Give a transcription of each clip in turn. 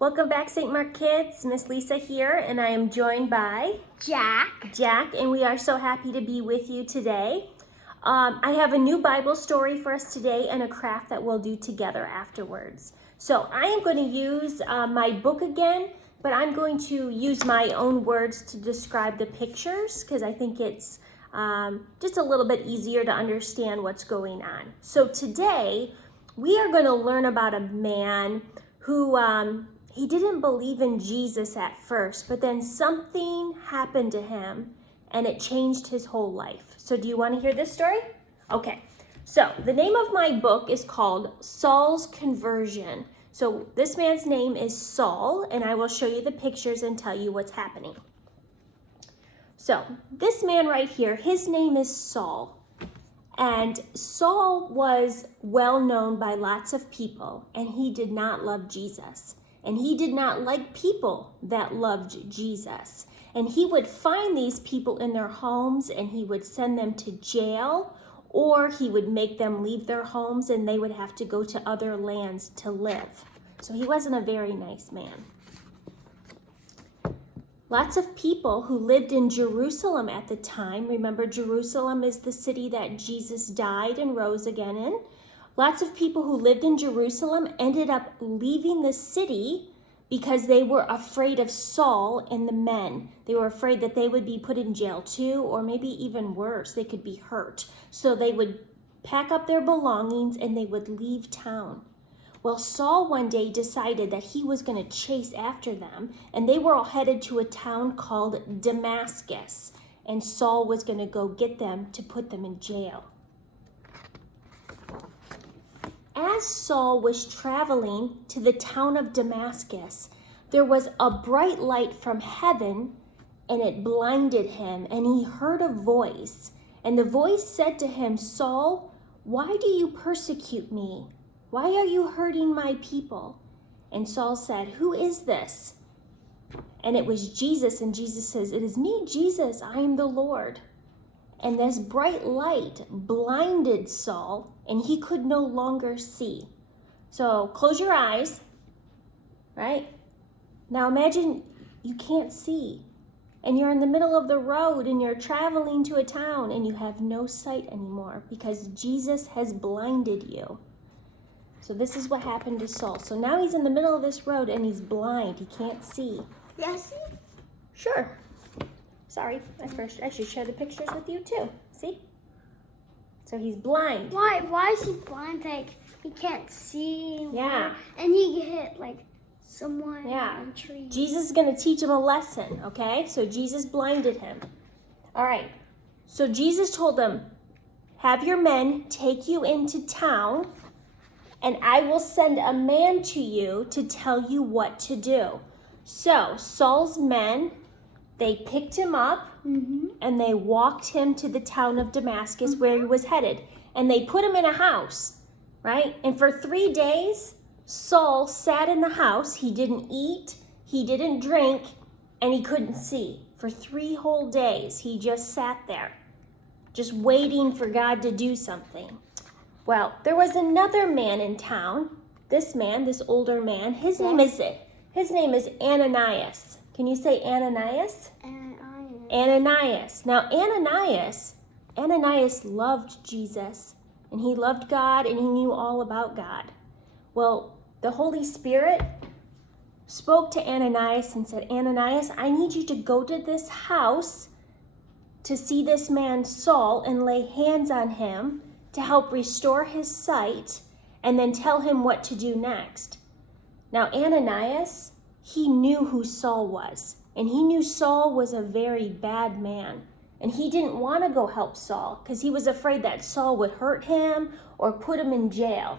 Welcome back, St. Mark Kids. Miss Lisa here, and I am joined by Jack, and we are so happy to be with you today. I have a new Bible story for us today and a craft that we'll do together afterwards. So I am going to use my book again, but I'm going to use my own words to describe the pictures because I think it's just a little bit easier to understand what's going on. So today we are going to learn about a man who he didn't believe in Jesus at first, but then something happened to him and it changed his whole life. So do you want to hear this story? Okay. So the name of my book is called Saul's Conversion. So this man's name is Saul, and I will show you the pictures and tell you what's happening. So this man right here, his name is Saul. And Saul was well known by lots of people, and he did not love Jesus. And he did not like people that loved Jesus. And he would find these people in their homes, and he would send them to jail, or he would make them leave their homes, and they would have to go to other lands to live. So he wasn't a very nice man. Lots of people who lived in Jerusalem at the time, remember Jerusalem is the city that Jesus died and rose again in. Lots of people who lived in Jerusalem ended up leaving the city because they were afraid of Saul and the men. They were afraid that they would be put in jail too, or maybe even worse, they could be hurt. So they would pack up their belongings and they would leave town. Well, Saul one day decided that he was going to chase after them, and they were all headed to a town called Damascus, and Saul was going to go get them to put them in jail. As Saul was traveling to the town of Damascus, there was a bright light from heaven, and it blinded him, and he heard a voice, and the voice said to him, "Saul, why do you persecute me? Why are you hurting my people?" And Saul said, "Who is this?" And it was Jesus, and Jesus says, "It is me, Jesus, I am the Lord." And this bright light blinded Saul, and he could no longer see. So close your eyes, right? Now imagine you can't see, and you're in the middle of the road, and you're traveling to a town, and you have no sight anymore because Jesus has blinded you. So this is what happened to Saul. So now he's in the middle of this road and he's blind. He can't see. yes, Sure. Sorry, I should share the pictures with you too. See? So he's blind. Why is he blind? Like he can't see. Yeah. And he hit like someone Yeah. on a tree. Jesus is going to teach him a lesson, okay? So Jesus blinded him. All right. So Jesus told him, "Have your men take you into town, and I will send a man to you to tell you what to do." So Saul's men, they picked him up and they walked him to the town of Damascus where he was headed. And they put him in a house, right? And for 3 days, Saul sat in the house. He didn't eat, he didn't drink, and he couldn't see. For 3 whole days, he just sat there, just waiting for God to do something. Well, there was another man in town. This man, this older man, his name is Ananias. Can you say Ananias? Ananias. Now, Ananias loved Jesus, and he loved God, and he knew all about God. Well, the Holy Spirit spoke to Ananias and said, "Ananias, I need you to go to this house to see this man Saul and lay hands on him to help restore his sight, and then tell him what to do next." Now, Ananias, he knew who Saul was, and he knew Saul was a very bad man, and he didn't want to go help Saul because he was afraid that Saul would hurt him or put him in jail.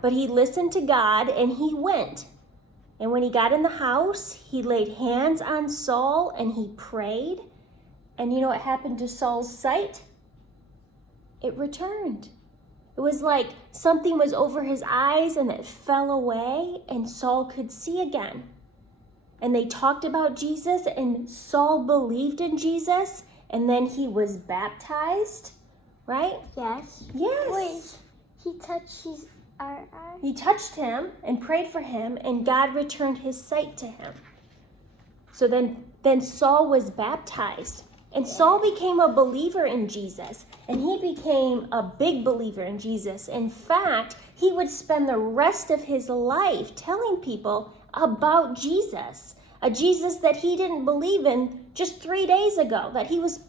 But he listened to God, and he went. And when he got in the house, he laid hands on Saul, and he prayed. And you know what happened to Saul's sight? It returned. It was like something was over his eyes and it fell away, and Saul could see again. And they talked about Jesus, and Saul believed in Jesus, and then he was baptized, right? Yes. Yes. Wait, he touched his Our He touched him and prayed for him, and God returned his sight to him. So then Saul was baptized, and Saul became a believer in Jesus, and he became a big believer in Jesus. In fact, he would spend the rest of his life telling people about Jesus, a Jesus that he didn't believe in just 3 days ago, that he was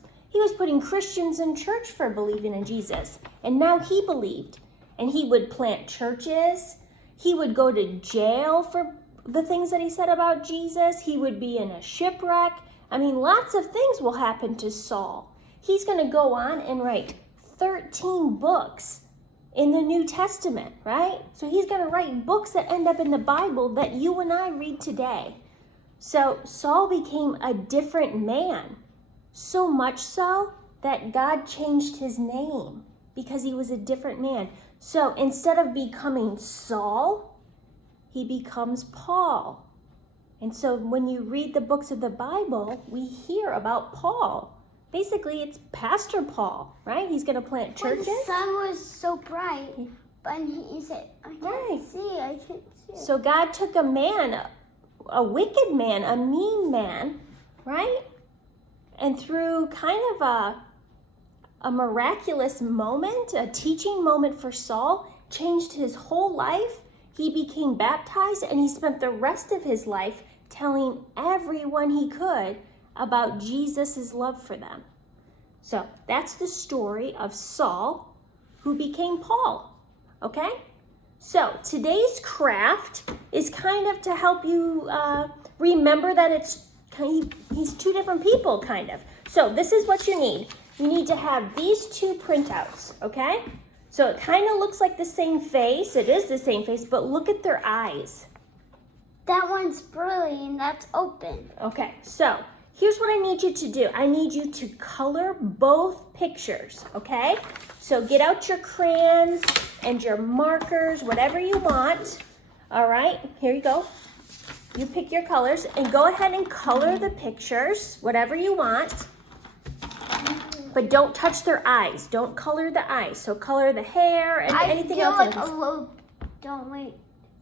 putting Christians in church for believing in Jesus, and now he believed. And he would plant churches. He would go to jail for the things that he said about Jesus. He would be in a shipwreck. I mean, lots of things will happen to Saul. He's going to go on and write 13 books in the New Testament, right? So he's going to write books that end up in the Bible that you and I read today. So Saul became a different man, so much so that God changed his name because he was a different man. So instead of becoming Saul, he becomes Paul. And so when you read the books of the Bible, we hear about Paul. Basically, it's Pastor Paul, right? He's going to plant churches. The sun was so bright, but he said, I can't see. So God took a man, a wicked man, a mean man, right? And through kind of a miraculous moment, a teaching moment for Saul, changed his whole life. He became baptized, and he spent the rest of his life telling everyone he could about Jesus' love for them. So that's the story of Saul, who became Paul, okay? So today's craft is kind of to help you remember that he's two different people, kind of. So this is what you need. You need to have these two printouts, okay? So it kind of looks like the same face. It is the same face, but look at their eyes. That one's pearly and that's open. Okay, so here's what I need you to do. I need you to color both pictures, okay? So get out your crayons and your markers, whatever you want. All right, here you go. You pick your colors and go ahead and color the pictures, whatever you want. But don't touch their eyes. Don't color the eyes. So color the hair and anything else. Don't wait.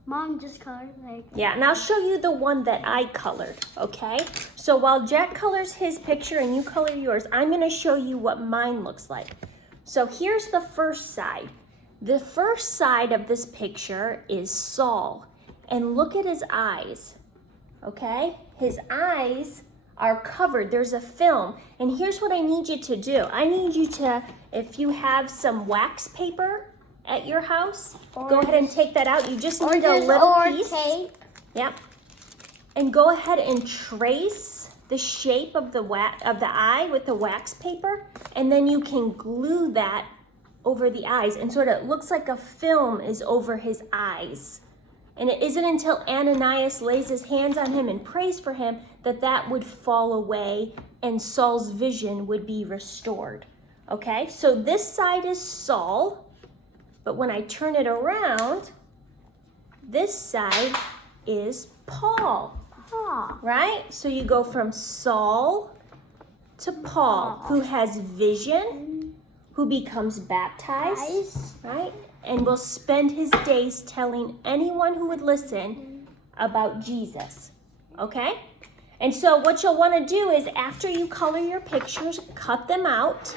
Mom just colored like. Yeah, and I'll show you the one that I colored, okay? So while Jack colors his picture and you color yours, I'm gonna show you what mine looks like. So here's the first side. The first side of this picture is Saul. And look at his eyes, okay? His eyes are covered. There's a film. And here's what I need you to do. I need you to, if you have some wax paper at your house, go ahead and take that out. You just need a little piece. Tape. Yep. And go ahead and trace the shape of the eye with the wax paper, and then you can glue that over the eyes, and sort of looks like a film is over his eyes. And it isn't until Ananias lays his hands on him and prays for him that would fall away and Saul's vision would be restored. Okay, so this side is Saul, but when I turn it around, this side is Paul, right? So you go from Saul to Paul, who has vision, who becomes baptized, right? And will spend his days telling anyone who would listen about Jesus, okay? And so what you'll want to do is after you color your pictures, cut them out.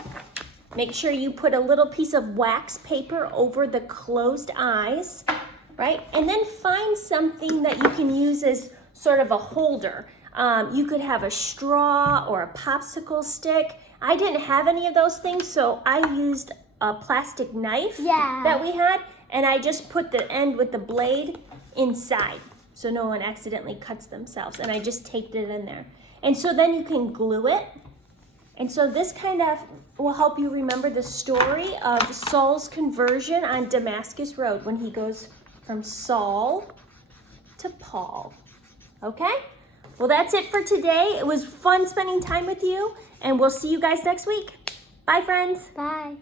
Make sure you put a little piece of wax paper over the closed eyes, right? And then find something that you can use as sort of a holder. You could have a straw or a popsicle stick. I didn't have any of those things, so I used a plastic knife that we had, and I just put the end with the blade inside so no one accidentally cuts themselves, and I just taped it in there. And so then you can glue it. And so this kind of will help you remember the story of Saul's conversion on Damascus Road when he goes from Saul to Paul. Okay? Well, that's it for today. It was fun spending time with you, and we'll see you guys next week. Bye, friends. Bye.